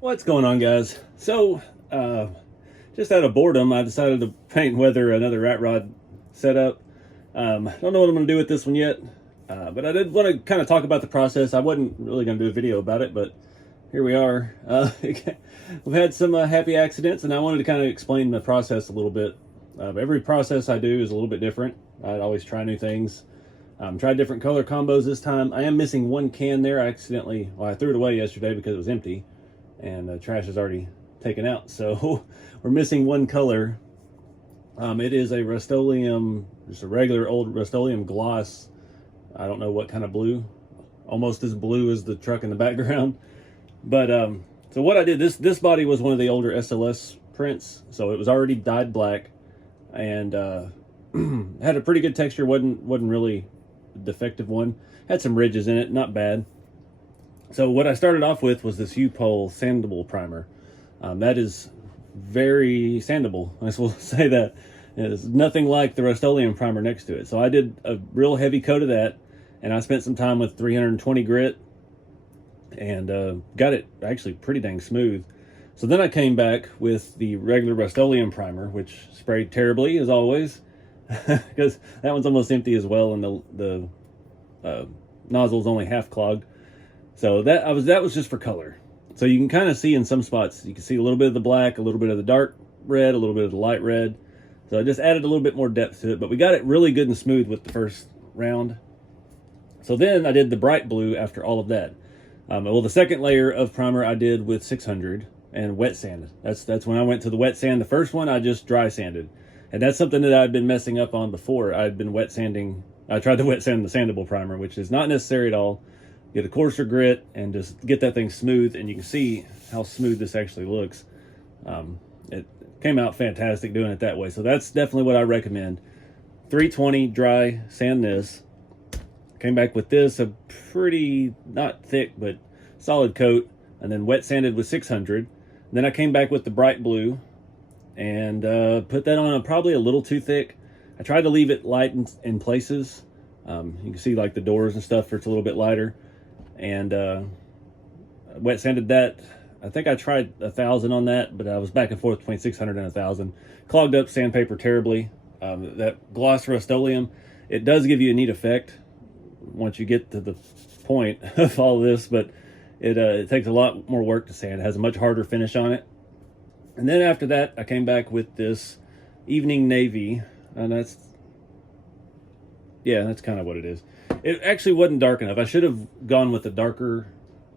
What's going on, guys? Just out of boredom, I decided to paint and weather another rat rod setup. I don't know what I'm going to do with this one yet, but I did want to kind of talk about the process. I wasn't really going to do a video about it, but here we are. We've had some happy accidents, and I wanted to kind of explain the process a little bit. Every process I do is a little bit different. I always try new things. Tried different color combos this time. I am missing one can there. I threw it away yesterday because it was empty, and the trash is already taken out. So we're missing one color. It is a Rust-Oleum, just a regular old Rust-Oleum gloss. I don't know what kind of blue, almost as blue as the truck in the background. But so what I did, this body was one of the older SLS prints, so it was already dyed black, and had a pretty good texture. wasn't really a defective one. Had some ridges in it, not bad. So what I started off with was this U-Pole sandable primer. That is very sandable. I will say that. It's nothing like the Rust-Oleum primer next to it. So I did a real heavy coat of that, and I spent some time with 320 grit, and got it actually pretty dang smooth. So then I came back with the regular Rust-Oleum primer, which sprayed terribly as always, because that one's almost empty as well, and the nozzle's only half clogged. So that was just for color. So you can kind of see in some spots, you can see a little bit of the black, a little bit of the dark red, a little bit of the light red. So I just added a little bit more depth to it, but we got it really good and smooth with the first round. So then I did the bright blue after all of that. Well, the second layer of primer I did with 600 and wet sanded. That's when I went to the wet sand. The first one I just dry sanded. And that's something that I'd been messing up on before. I'd been wet sanding. I tried to wet sand the sandable primer, which is not necessary at all. Get a coarser grit and just get that thing smooth, and you can see how smooth this actually looks. It came out fantastic doing it that way, so that's definitely what I recommend. 320 dry sand this. Came back with this, a pretty, not thick, but solid coat, and then wet sanded with 600. Then I came back with the bright blue and put that on probably a little too thick. I tried to leave it light in places. You can see like the doors and stuff where it's a little bit lighter. And wet sanded that. I think I tried 1,000 on that, but I was back and forth between 600 and 1,000. Clogged up sandpaper terribly. That gloss Rust-Oleum, it does give you a neat effect once you get to the point of all this, but it takes a lot more work to sand. It has a much harder finish on it. And then after that, I came back with this evening navy, and that's kind of what it is. It actually wasn't dark enough. I should have gone with the darker,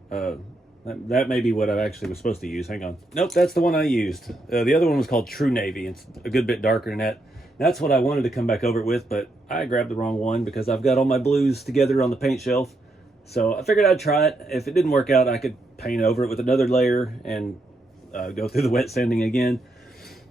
that may be what I actually was supposed to use. Hang on. Nope, that's the one I used. The other one was called True Navy. It's a good bit darker than that. That's what I wanted to come back over it with, but I grabbed the wrong one because I've got all my blues together on the paint shelf. So I figured I'd try it. If it didn't work out, I could paint over it with another layer and go through the wet sanding again.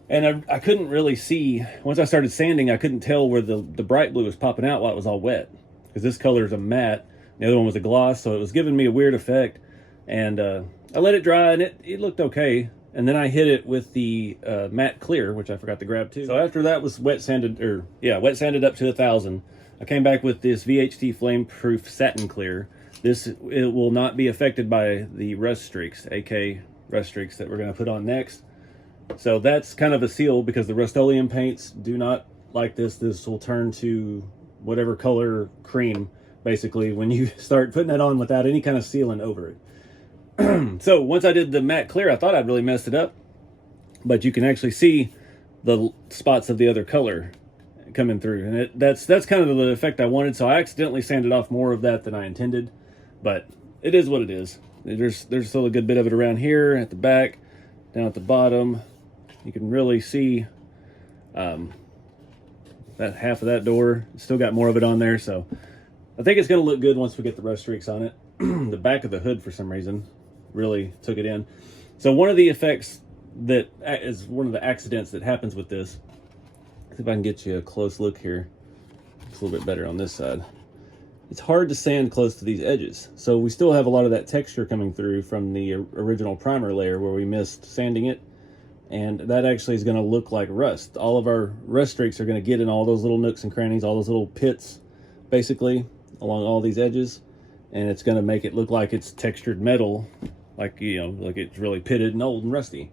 And I couldn't really see, once I started sanding, I couldn't tell where the bright blue was popping out while it was all wet. Because this color is a matte, the other one was a gloss, so it was giving me a weird effect. And I let it dry, and it looked okay. And then I hit it with the matte clear, which I forgot to grab too. So after that was wet sanded up to 1,000. I came back with this VHT flame proof satin clear. It will not be affected by the rust streaks, AK rust streaks that we're going to put on next. So that's kind of a seal because the Rust-Oleum paints do not like this. This will turn to whatever color cream, basically, when you start putting that on without any kind of sealant over it. So once I did the matte clear, I thought I'd really messed it up, but you can actually see the spots of the other color coming through, and that's kind of the effect I wanted. So I accidentally sanded off more of that than I intended, but it is what it is. There's still a good bit of it around here at the back, down at the bottom. You can really see that half of that door. Still got more of it on there, so I think it's going to look good once we get the rust streaks on it. The back of the hood, for some reason, really took it in. So one of the effects that is one of the accidents that happens with this, see if I can get you a close look here. It's a little bit better on this side. It's hard to sand close to these edges, so we still have a lot of that texture coming through from the original primer layer where we missed sanding it. And that actually is going to look like rust. All of our rust streaks are going to get in all those little nooks and crannies, all those little pits, basically, along all these edges. And it's going to make it look like it's textured metal like, you know, like it's really pitted and old and rusty.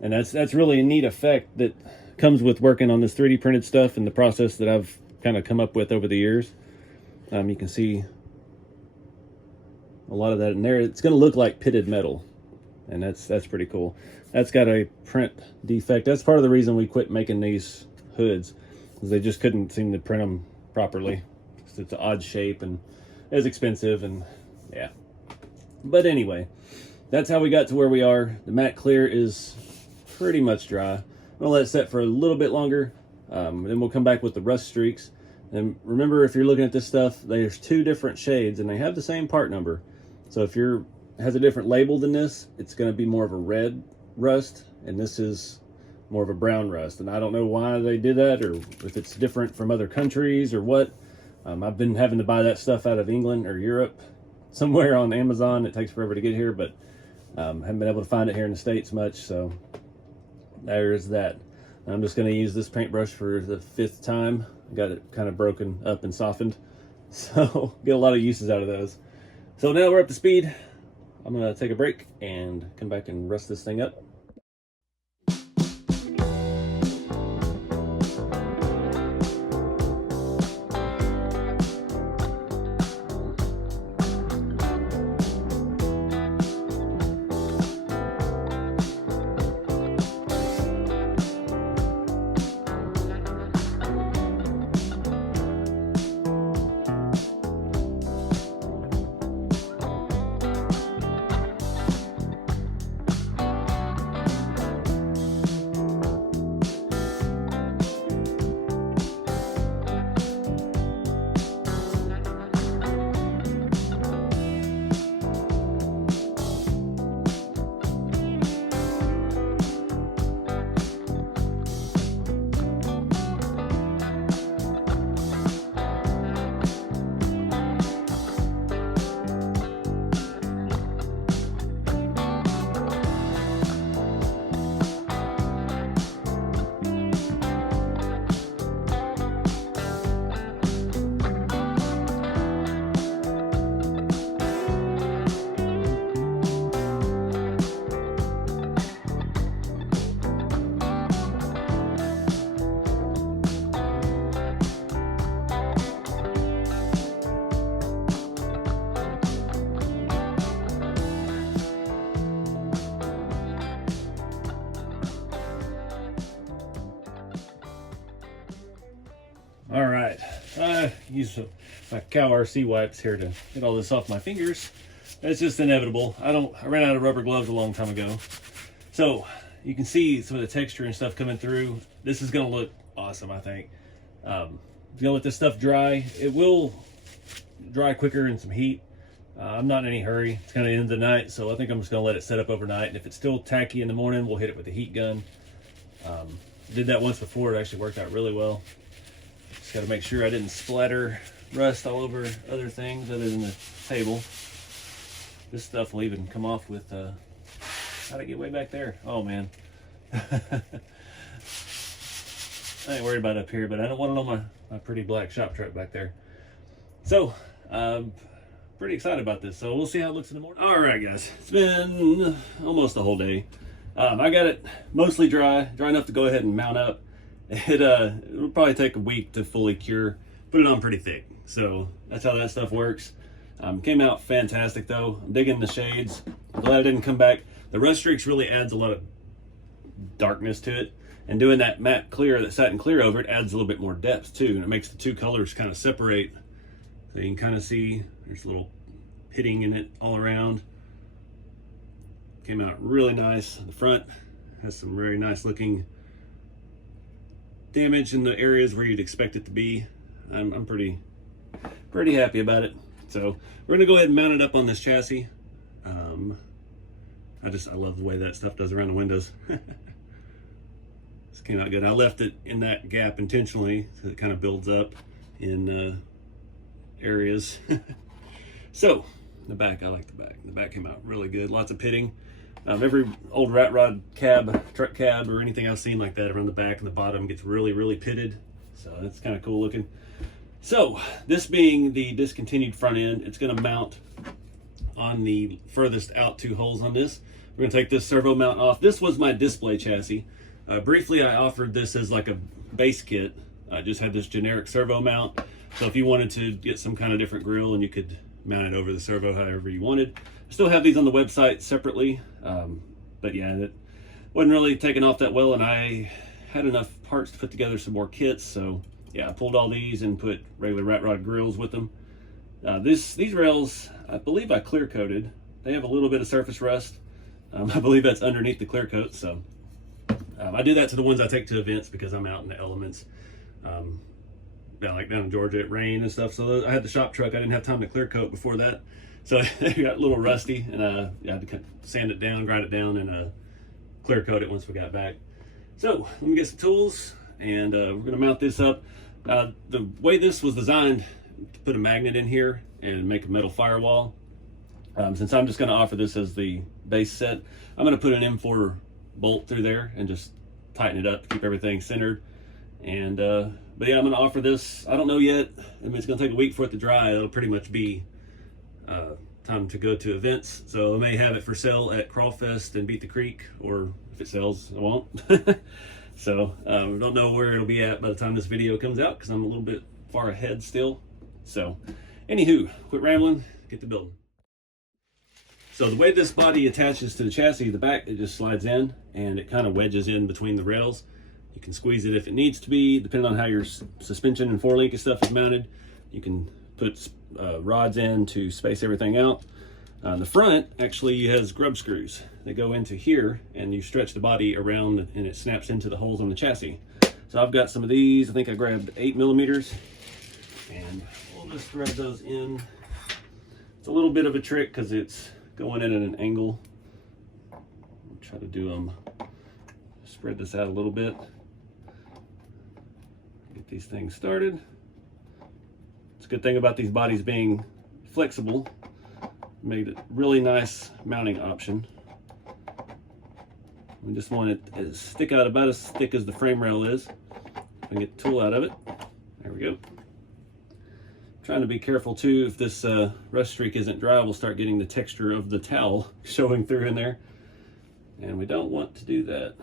And that's really a neat effect that comes with working on this 3D printed stuff and the process that I've kind of come up with over the years. You can see a lot of that in there. It's going to look like pitted metal, and that's pretty cool. That's got a print defect. That's part of the reason we quit making these hoods, because they just couldn't seem to print them properly. It's an odd shape and it's expensive, and yeah. But anyway, that's how we got to where we are. The matte clear is pretty much dry. I'm gonna let it set for a little bit longer, then we'll come back with the rust streaks. And remember, if you're looking at this stuff, there's 2 different shades and they have the same part number. So if your has a different label than this, it's going to be more of a red rust, and this is more of a brown rust. And I don't know why they did that, or if it's different from other countries or what. I've been having to buy that stuff out of England or Europe, somewhere on Amazon. It takes forever to get here, but haven't been able to find it here in the States much. So there's that. I'm just going to use this paintbrush for the 5th time. I got it kind of broken up and softened, so get a lot of uses out of those. So now we're up to speed. I'm going to take a break and come back and rust this thing up. All right, I use my cow RC wipes here to get all this off my fingers. It's just inevitable. I ran out of rubber gloves a long time ago. So you can see some of the texture and stuff coming through. This is gonna look awesome, I think. Gonna let this stuff dry. It will dry quicker in some heat. I'm not in any hurry. It's kind of end of the night, so I think I'm just gonna let it set up overnight. And if it's still tacky in the morning, we'll hit it with a heat gun. Did that once before. It actually worked out really well. Just got to make sure I didn't splatter rust all over other things other than the table. This stuff will even come off with, how'd it get way back there? Oh man. I ain't worried about up here, but I don't want it on my pretty black shop truck back there. So, pretty excited about this. So we'll see how it looks in the morning. All right, guys, it's been almost a whole day. I got it mostly dry enough to go ahead and mount up. It'll probably take a week to fully cure. Put it on pretty thick. So that's how that stuff works. Came out fantastic though. I'm digging the shades. I'm glad it didn't come back. The rust streaks really adds a lot of darkness to it. And doing that matte clear, that satin clear over it, adds a little bit more depth too. And it makes the 2 colors kind of separate. So you can kind of see there's a little pitting in it all around. Came out really nice. The front has some very nice looking damage in the areas where you'd expect it to be. I'm pretty happy about it. So we're gonna go ahead and mount it up on this chassis. I love the way that stuff does around the windows. This came out good. I left it in that gap intentionally so it kind of builds up in areas. So the back, I like the back. The back came out really good. Lots of pitting. Every old rat rod cab, truck cab, or anything I've seen like that around the back and the bottom gets really, really pitted. So that's kind of cool looking. So this being the discontinued front end, it's going to mount on the furthest out two holes on this. We're gonna take this servo mount off. This was my display chassis. Briefly, I offered this as like a base kit. I just had this generic servo mount. So if you wanted to get some kind of different grill, and you could mount it over the servo however you wanted. I still have these on the website separately. But yeah, that wasn't really taken off that well, and I had enough parts to put together some more kits. So yeah, I pulled all these and put regular rat rod grills with them. These rails, I believe I clear coated. They have a little bit of surface rust. I believe that's underneath the clear coat. So I do that to the ones I take to events because I'm out in the elements. Down in Georgia, it rained and stuff. So I had the shop truck. I didn't have time to clear coat before that. So they got a little rusty, and I had to sand it down, grind it down, and clear coat it once we got back. So let me get some tools, and we're gonna mount this up. The way this was designed, to put a magnet in here and make a metal firewall. Since I'm just gonna offer this as the base set, I'm gonna put an M4 bolt through there and just tighten it up to keep everything centered. And but yeah, I'm gonna offer this. I don't know yet. I mean, it's gonna take a week for it to dry. It'll pretty much be time to go to events. So I may have it for sale at Crawfest and Beat the Creek, or if it sells, I won't. So don't know where it'll be at by the time this video comes out, because I'm a little bit far ahead still. So anywho, quit rambling, get to building. So the way this body attaches to the chassis, the back, it just slides in and it kind of wedges in between the rails. You can squeeze it if it needs to be, depending on how your suspension and four-link and stuff is mounted. You can put rods in to space everything out. The front actually has grub screws that go into here, and you stretch the body around and it snaps into the holes on the chassis. So I've got some of these. I think I grabbed 8mm, and we'll just thread those in. It's a little bit of a trick because it's going in at an angle. I'll try to do them, spread this out a little bit. Get these things started. It's a good thing about these bodies being flexible. Made it really nice mounting option. We just want it to stick out about as thick as the frame rail is. If I can get the tool out of it. There we go. Trying to be careful too. If this rust streak isn't dry, we'll start getting the texture of the towel showing through in there. And we don't want to do that.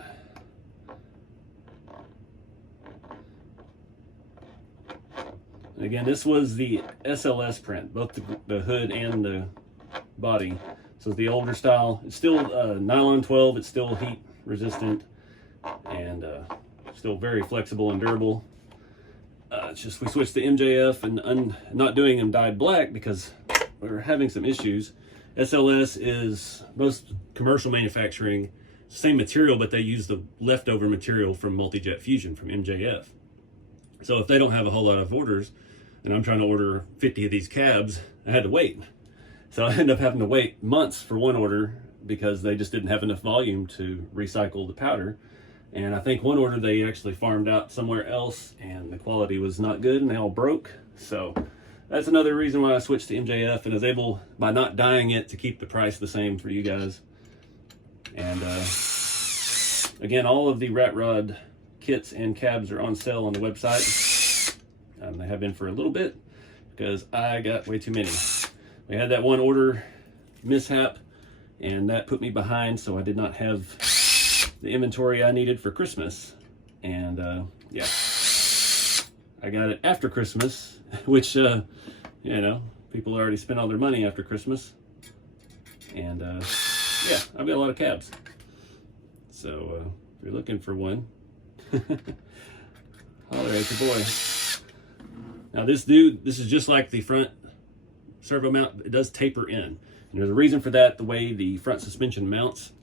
And again, this was the SLS print, both the hood and the body. So it's the older style. It's still nylon 12. It's still heat resistant and still very flexible and durable. It's just we switched to MJF, and not doing them dyed black because we were having some issues. SLS is most commercial manufacturing, same material, but they use the leftover material from Multi-Jet Fusion from MJF. So if they don't have a whole lot of orders, and I'm trying to order 50 of these cabs, I had to wait. So I ended up having to wait months for one order because they just didn't have enough volume to recycle the powder. And I think one order they actually farmed out somewhere else, and the quality was not good and they all broke. So that's another reason why I switched to MJF, and was able, by not dyeing it, to keep the price the same for you guys. And again, all of the rat rod kits and cabs are on sale on the website. They have been for a little bit because I got way too many. We had that one order mishap, and that put me behind, so I did not have the inventory I needed for Christmas. And yeah, I got it after Christmas, which you know, people already spent all their money after Christmas. And yeah, I've got a lot of cabs. So if you're looking for one, holler at your boy. Now this is just like the front servo mount. It does taper in, and there's a reason for that. The way the front suspension mounts,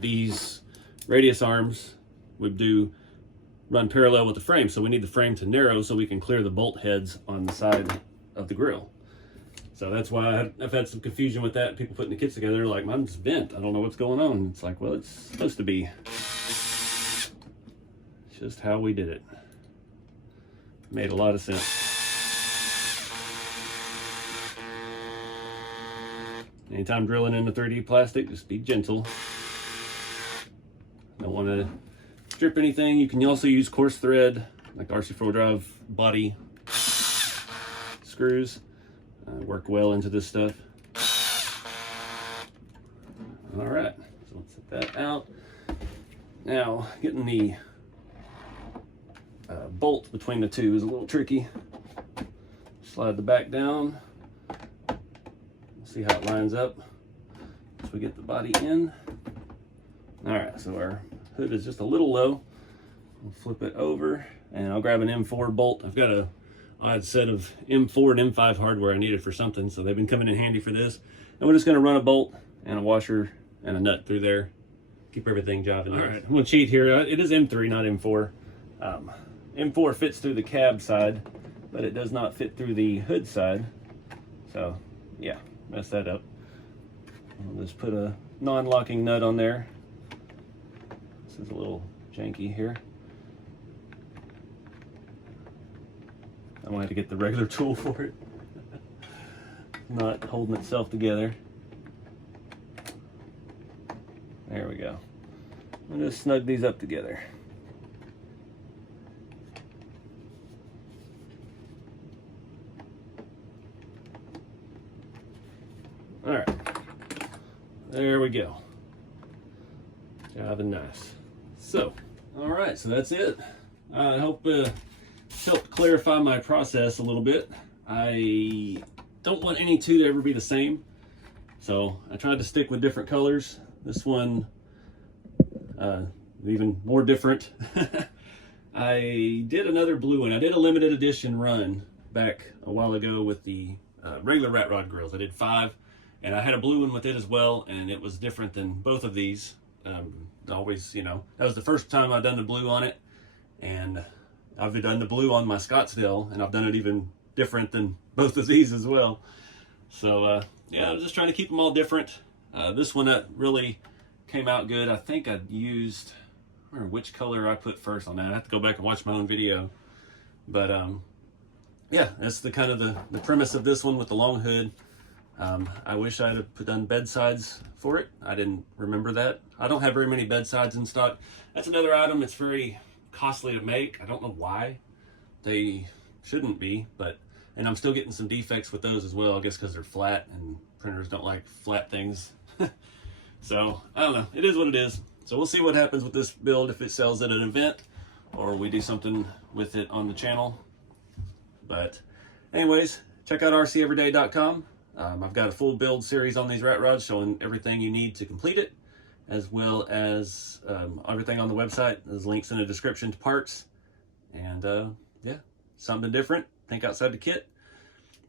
these radius arms would run parallel with the frame, so we need the frame to narrow so we can clear the bolt heads on the side of the grill. So that's why I've had some confusion with that. People putting the kits together like, mine's bent, I don't know what's going on. It's like, well, it's supposed to be. It's just how we did it. Made a lot of sense. Anytime drilling into 3D plastic, just be gentle. Don't want to strip anything. You can also use coarse thread, like RC4 drive body screws. Work well into this stuff. Set that out. Now, getting the bolt between the two is a little tricky. Slide the back down. See how it lines up as we get the body in. All right, so our hood is just a little low. We'll flip it over, and I'll grab an M4 bolt. I've got a odd set of M4 and M5 hardware I needed for something, so they've been coming in handy for this. And we're just gonna run a bolt and a washer and a nut through there. Keep everything jiving. All right, I'm gonna cheat here. It is M3, not M4. M4 fits through the cab side, but it does not fit through the hood side. So, yeah, mess that up. I'll just put a non-locking nut on there. This is a little janky here. I might have to get the regular tool for it. Not holding itself together. There we go. I'll just snug these up together. All right, there we go. Job nice. So, all right, so that's it. I hope helped clarify my process a little bit. I don't want any two to ever be the same, so I tried to stick with different colors. This one, even more different. I did another blue one. I did a limited edition run back a while ago with the regular rat rod grills. I did 5, and I had a blue one with it as well, and it was different than both of these. Always, you know, that was the first time I've done the blue on it, and I've done the blue on my Scottsdale, and I've done it even different than both of these as well. So yeah, I was just trying to keep them all different. This one really came out good. I think I used, I don't remember which color I put first on that. I have to go back and watch my own video. But yeah, that's the kind of the premise of this one with the long hood. I wish I had done bedsides for it. I didn't remember that. I don't have very many bedsides in stock. That's another item that's very costly to make. I don't know why. They shouldn't be, and I'm still getting some defects with those as well, I guess because they're flat and printers don't like flat things. So I don't know, it is what it is. So we'll see what happens with this build, if it sells at an event or we do something with it on the channel. But anyways, check out RCeveryday.com. I've got a full build series on these rat rods showing everything you need to complete it, as well as everything on the website. There's links in the description to parts. And yeah, something different, think outside the kit.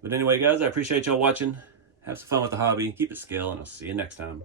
But anyway, guys, I appreciate y'all watching. Have some fun with the hobby, keep it scale, and I'll see you next time.